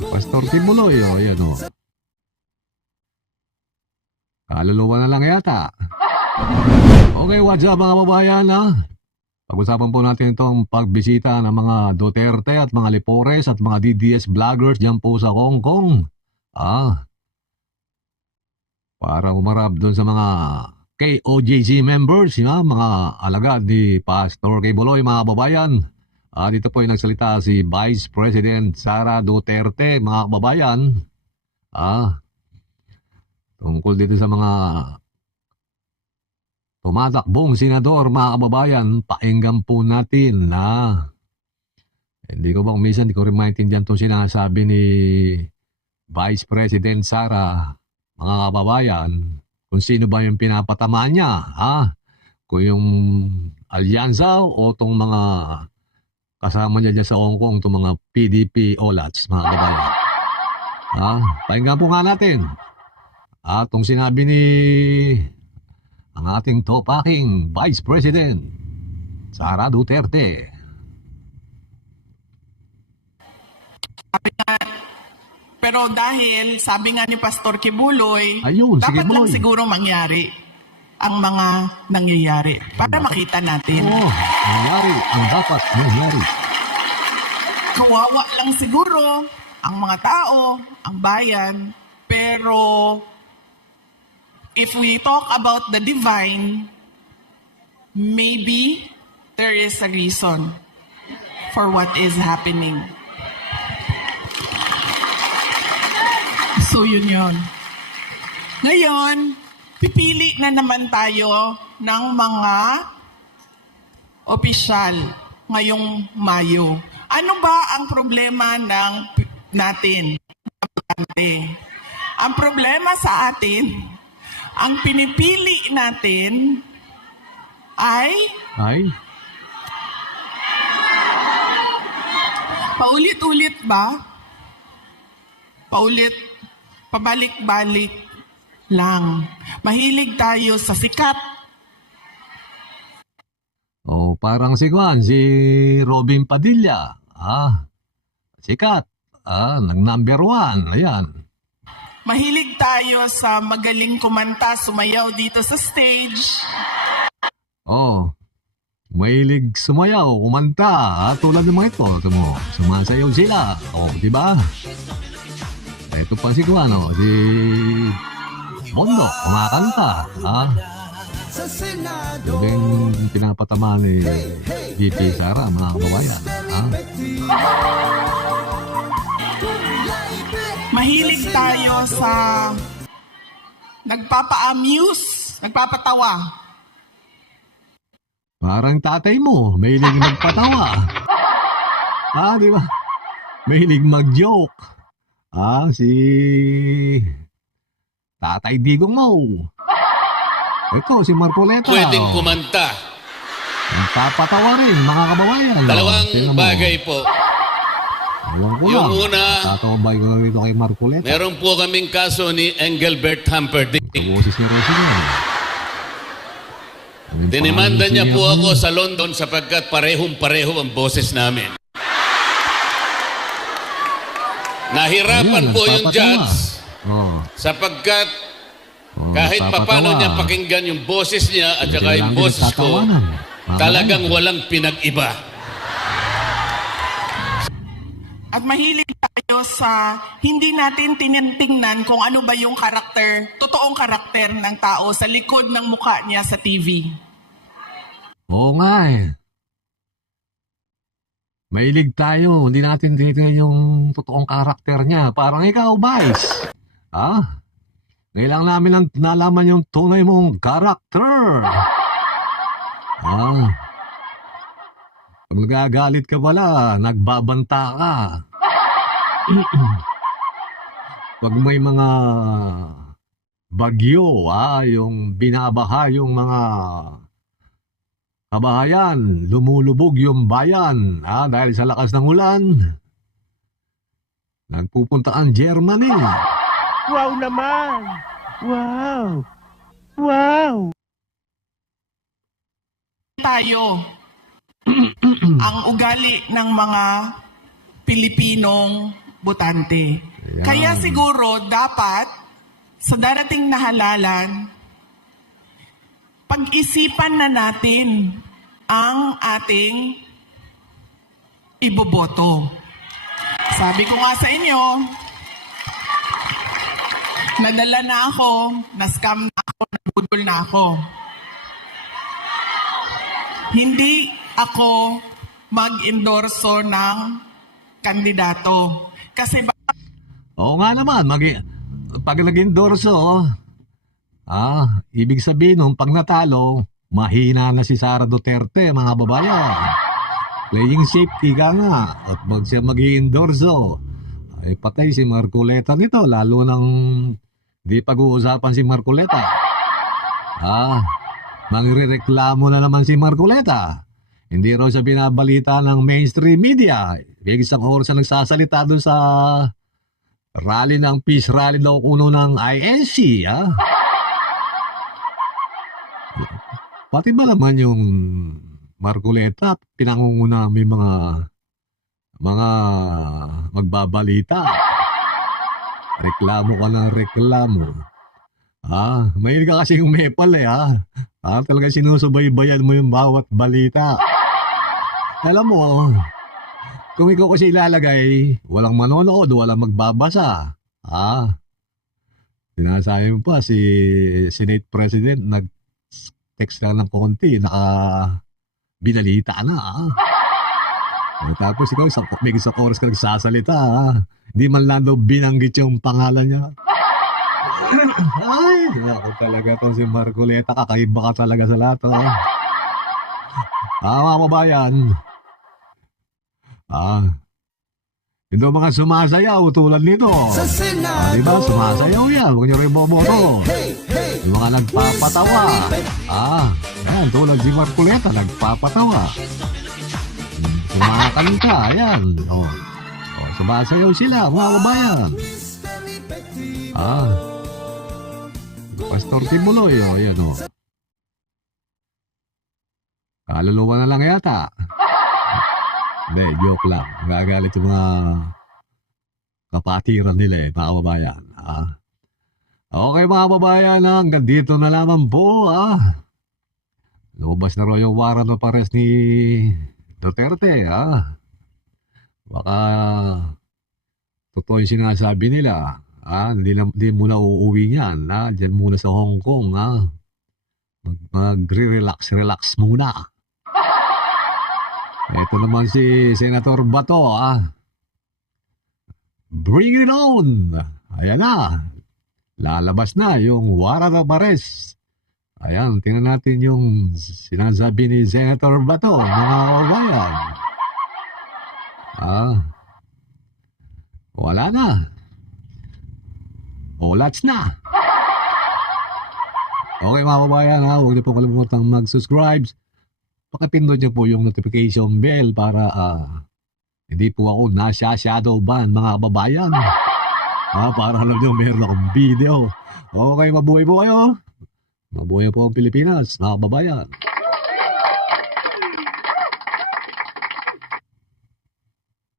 Pastor Tibuloy, yan o. Kaluluwa na lang yata. Okay, what's up mga babayan, ha? Pag-usapan po natin itong pagbisita ng mga Duterte at mga Lepores at mga DDS vloggers dyan po sa Hong Kong. Para umarap doon sa mga KOJC members, mga alagad ni Pastor Kibuloy, mga babayan. Dito po yung nagsalita si Vice President Sara Duterte, mga kababayan. Tungkol dito sa mga tumatakbong senador, mga kababayan, pakinggan po natin na hindi ko minsan di ko rin maintindihan itong sinasabi ni Vice President Sara, mga kababayan, kung sino ba yung pinapatamaan niya, kung yung alyansa o itong mga kasama niya dyan sa Hong Kong, itong mga PDP Olats, mga kababayan. Pakinggan po nga natin. Itong sinabi ni ang ating topaking Vice President Sara Duterte. Pero dahil sabi nga ni Pastor Kibuloy, Ayun, dapat sige, lang Buloy. siguro mangyari ang mga nangyayari para makita natin. Nangyari ang dapat nangyari. Kawawa lang siguro ang mga tao, ang bayan, pero if we talk about the divine, maybe there is a reason for what is happening. So yun yun. Ngayon, pipili na naman tayo ng mga opisyal ngayong Mayo. Ano ba ang problema natin? Ang problema sa atin, ang pinipili natin ay paulit-ulit ba? Pabalik-balik lang. Mahilig tayo sa sikat. Parang si Robin Padilla. Sikat. Nag-number 1. Ayan. Mahilig tayo sa magaling kumanta, sumayaw dito sa stage. Mahilig sumayaw, kumanta. Tulad ng mga ito. Sumasayaw sila. Di ba? Ito pa si Mondo, kumakanta. Ito yung pinapatama ni VP Sara, mga kababayan. Mahilig tayo sa nagpapa-amuse, nagpapatawa. Parang tatay mo, mahilig magpatawa. Di ba? Mahilig mag-joke. Si Tatay Digong mo. Ito, si Marcoleta. Pwedeng kumanta. Nagpapatawa rin, mga kababayan. Dalawang bagay po. Yung una, tatawabay ko rito kay Marcoleta. meron po kaming kaso ni Engelbert Humperdinck. Boses ni Rosie. Dinimanda niya po ako sa London sapagkat parehong-pareho ang boses namin. Nahirapan po yung judge sapagkat kahit papano niya pakinggan yung boses niya at saka yung boses ko, talagang walang pinag-iba. At mahilig tayo sa hindi natin tinitingnan kung ano ba yung karakter, totoong karakter ng tao sa likod ng mukha niya sa TV. Oo nga eh. Mahilig tayo, hindi natin tinitingnan yung totoong karakter niya. Parang ikaw, Vice. Kailangan namin nalaman yung tunay mong karakter. Pag nagagalit ka pala, nagbabanta ka. Pag may mga bagyo, yung binabaha yung mga kabahayan, lumulubog yung bayan, dahil sa lakas ng ulan. Nagpupunta ang Germany. Wow naman! Wow! Wow! Tayo, ang ugali ng mga Pilipinong botante. Ayan. Kaya siguro dapat sa darating na halalan, pag-isipan na natin ang ating iboboto. Sabi ko nga sa inyo, nadala na ako, na-scam na ako, nabudol na ako. Hindi ako mag-endorso ng kandidato. Kasi Oo nga naman, pag nag-endorso, ibig sabihin nung pag natalo, mahina na si Sara Duterte, mga babayan. Playing safety ka nga. At pag siya mag-endorso, ay patay si Marcoleta nito, lalo nang di pag-uusapan si Marcoleta. Magrereklamo na naman si Marcoleta. Hindi raw siya binabalita ng mainstream media. Isang oras na nagsasalita doon sa rally ng peace rally daw kuno ng INC. Pati ba naman yung Marcoleta, pinangunguna may mga magbabalita. Reklamo ka ng reklamo. Mahilig ka kasi yung mepal talaga sinusubaybayan mo yung bawat balita. Alam mo, kung ikaw kasi ilalagay, walang manonood, walang magbabasa. Sinasabi mo pa si Senate President nag-text lang ng konti, binalita na. Tapos ikaw, may isang oras ka nagsasalita. Hindi man lang daw binanggit yung pangalan niya. Ay, ako talaga to si Marcoleta, kakaiba ka talaga sa lahat. Mga kababayan. Ito mga sumasayaw tulad nito. Diba, sumasayaw yan. Huwag niyo rin boboto. Yung mga nagpapatawa. Yan, tulad si Marcoleta, nagpapatawa. Sumakanta, ayan. Sumasayaw sila, mga kababayan. Pastor Tibuloy, ayan kaluluwa na lang yata. Hindi, joke lang. Gagalit yung mga kapatiran nila mga kababayan. Okay mga kababayan, hanggang dito na lamang po. Lumabas na raw yung warrant of arrest ni Duterte. Baka totoo yung sinasabi nila. Hindi muna uuwi niyan. Diyan muna sa Hong Kong. Mag-relax muna. Ito naman si Senator Bato. Bring it on! Ayan na. Lalabas na yung warrant of arrest. Ayan, tingnan natin yung sinasabi ni Senator Bato, mga kababayan. Wala na. Olats na. Okay mga kababayan, huwag niyo po kalimutang mag-subscribe. Pakipindot niyo po yung notification bell para hindi po ako nasya-shadow ban mga kababayan. Para alam niyo meron akong video. Okay, mabuhay po kayo. Mabuhay po ang Pilipinas, mga kababayan.